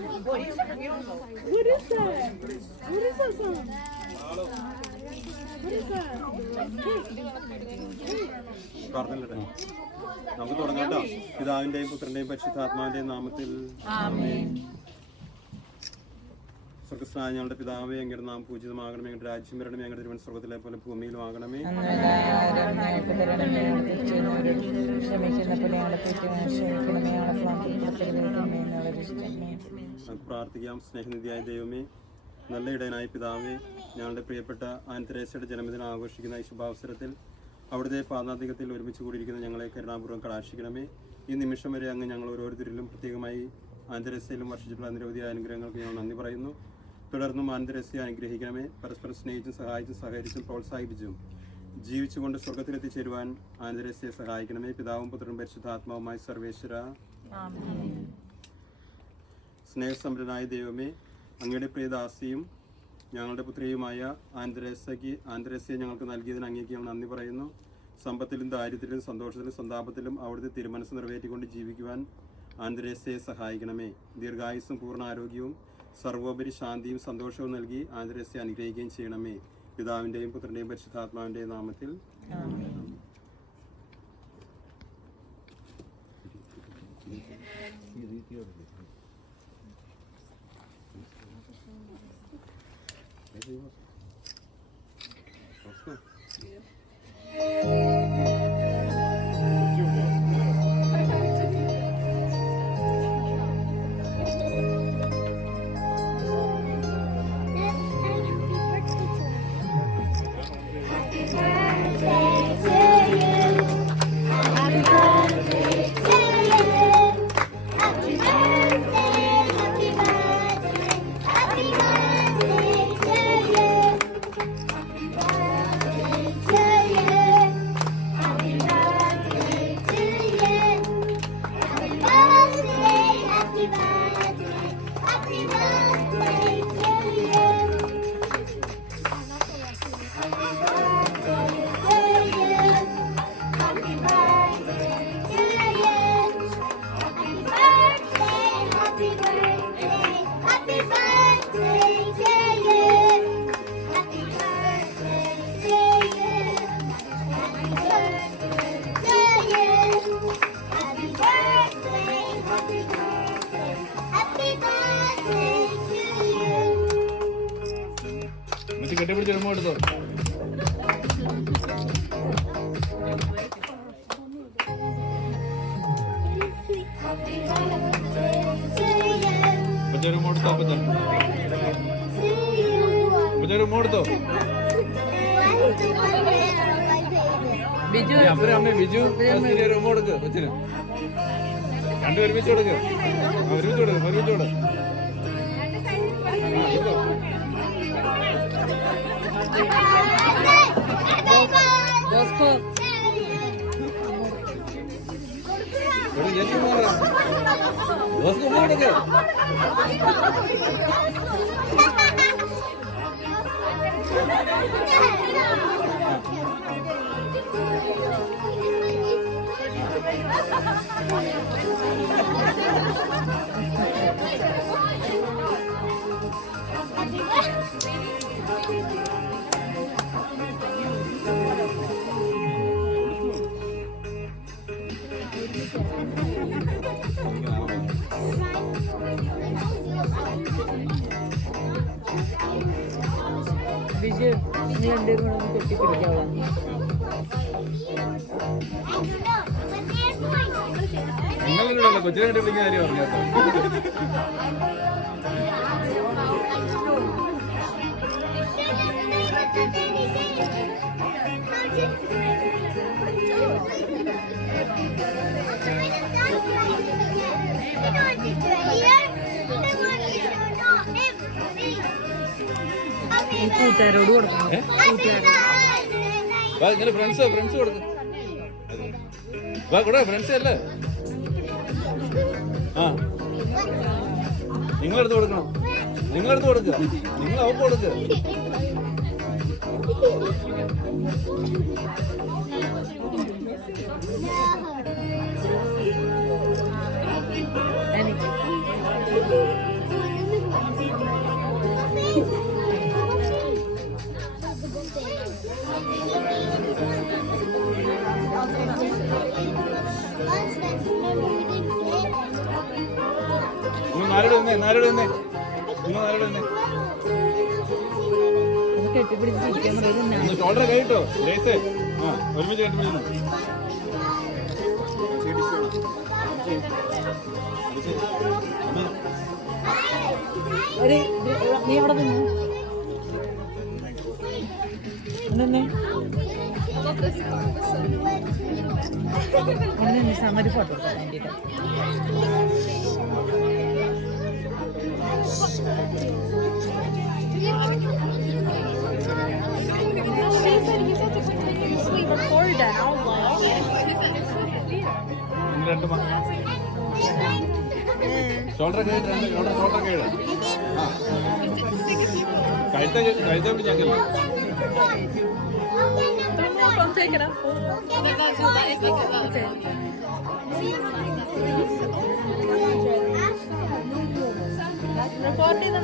What is that? What is that song? What is that? പ്രാർത്ഥനയിലട്ടെ. നമുക്ക് തുടങ്ങാം കേട്ടോ. പിതാവിന്റെയും പുത്രന്റെയും പരിശുദ്ധാത്മാവിന്റെയും നാമത്തിൽ ആമേൻ. സ്വർഗ്ഗസ്ഥനായ ഞങ്ങളുടെ പിതാവേ, അങ്ങയുടെ നാമം പൂജിതമാകണമേ, അങ്ങയുടെ രാജ്യം വരണമേ, അങ്ങയുടെ തിരുമനസ്സ് സ്വർഗ്ഗത്തിലെ പോലെ ഭൂമിയിലും ആകണമേ. നമുക്ക് പ്രാർത്ഥിക്കാം. സ്നേഹനിധിയായ ദൈവമേ, നല്ല ഇടയനായ പിതാവേ, ഞങ്ങളുടെ പ്രിയപ്പെട്ട ആൻ തെരേസയുടെ ജന്മദിനം ആഘോഷിക്കുന്ന ഈ ശുഭാവസരത്തിൽ അവിടുത്തെ പാദാന്തികത്തിൽ ഒരുമിച്ച് കൂടിയിരിക്കുന്ന ഞങ്ങളെ കരുണാപൂർവ്വം കടാക്ഷിക്കണമേ. ഈ നിമിഷം വരെ അങ്ങ് ഞങ്ങൾ ഓരോരുത്തരിലും പ്രത്യേകമായി ആൻ തെരേസയിലും വർഷിച്ചിട്ടുള്ള നിരവധി അനുഗ്രഹങ്ങൾക്ക് ഞങ്ങൾ നന്ദി പറയുന്നു. തുടർന്നും ആൻ തെരേസയെ അനുഗ്രഹിക്കണമേ. പരസ്പരം സ്നേഹിച്ചും സഹായിച്ചും സഹകരിച്ചും പ്രോത്സാഹിപ്പിച്ചും ജീവിച്ചുകൊണ്ട് സ്വർഗത്തിലെത്തിച്ചേരുവാൻ ആൻ തെരേസയെ സഹായിക്കണമേ. പിതാവും പുത്രനും പരിശുദ്ധാത്മാവുമായി സർവേശ്വര. സ്നേഹസമ്പന്നനായ ദൈവമേ, അങ്ങയുടെ പ്രിയദാസിയും ഞങ്ങളുടെ പുത്രിയുമായ ആൻ തെരേസയെ ഞങ്ങൾക്ക് നൽകിയതിന് അങ്ങേക്ക് ഞങ്ങൾ നന്ദി പറയുന്നു. സമ്പത്തിലും ദാരിദ്ര്യത്തിലും സന്തോഷത്തിലും സന്താപത്തിലും അവിടുത്തെ തിരുമനസ് നിറവേറ്റിക്കൊണ്ട് ജീവിക്കുവാൻ ആൻ തെരേസയെ സഹായിക്കണമേ. ദീർഘായുസ്സും പൂർണ്ണ ആരോഗ്യവും സർവോപരി ശാന്തിയും സന്തോഷവും നൽകി ആൻ തെരേസയെ അനുഗ്രഹിക്കുകയും ചെയ്യണമേ. പിതാവിൻ്റെയും പുത്രൻ്റെയും പരിശുദ്ധാത്മാവിൻ്റെയും നാമത്തിൽ. കെട്ടിപ്പിടിച്ച് എടുമോ എടുത്തോ. അമ്മ ബിജു റൂം കൊടുക്ക് കൊച്ചിന്. രണ്ടും ഒരുമിച്ച് കൊടുക്ക്. ഒരുമിച്ച് കൊടുക്ക്. ഒരുമിച്ച് കൊടുക്ക്. വിജയ് രണ്ടുപേരും കൂടെ ഒന്ന് കെട്ടിപ്പിടിക്കാവോ? നിങ്ങളിലൂടെ കൊച്ചിനെ കെട്ടിപ്പിടിക്കുന്ന കാര്യം പറഞ്ഞാട്ടോ. കൂട്ടുകാരോട് കൊടുക്കണം. ഇങ്ങനെ ഫ്രണ്ട്സ് കൊടുക്കും. കൂടെ ഫ്രണ്ട്സ് അല്ലേ? ആ, നിങ്ങളെടുത്ത് കൊടുക്കണം. നിങ്ങളെടുത്ത് കൊടുക്കുക. നിങ്ങൾ അവർക്ക് കൊടുക്കുക. നിന്നേ, നാലോട് നിന്നേ. നിങ്ങൾ നാലോട് നിന്നേ. ഒന്ന് ഷോൾഡർ കഴിട്ടോ ലേസ്. ആ ഒരുമിച്ച് കെട്ടിപ്പിടിക്കുന്നു. നീ അവിടെ നിന്നേ അങ്ങനെ സമരി ഫോട്ടോ എടുക്കാൻ വേണ്ടിയിട്ട്. ഷോൾഡർ കേട്ട് ഷോൾഡർ കേട്. ആ കഴുത്ത പിടിച്ചാക്കല്ലേ. Take it up. Recording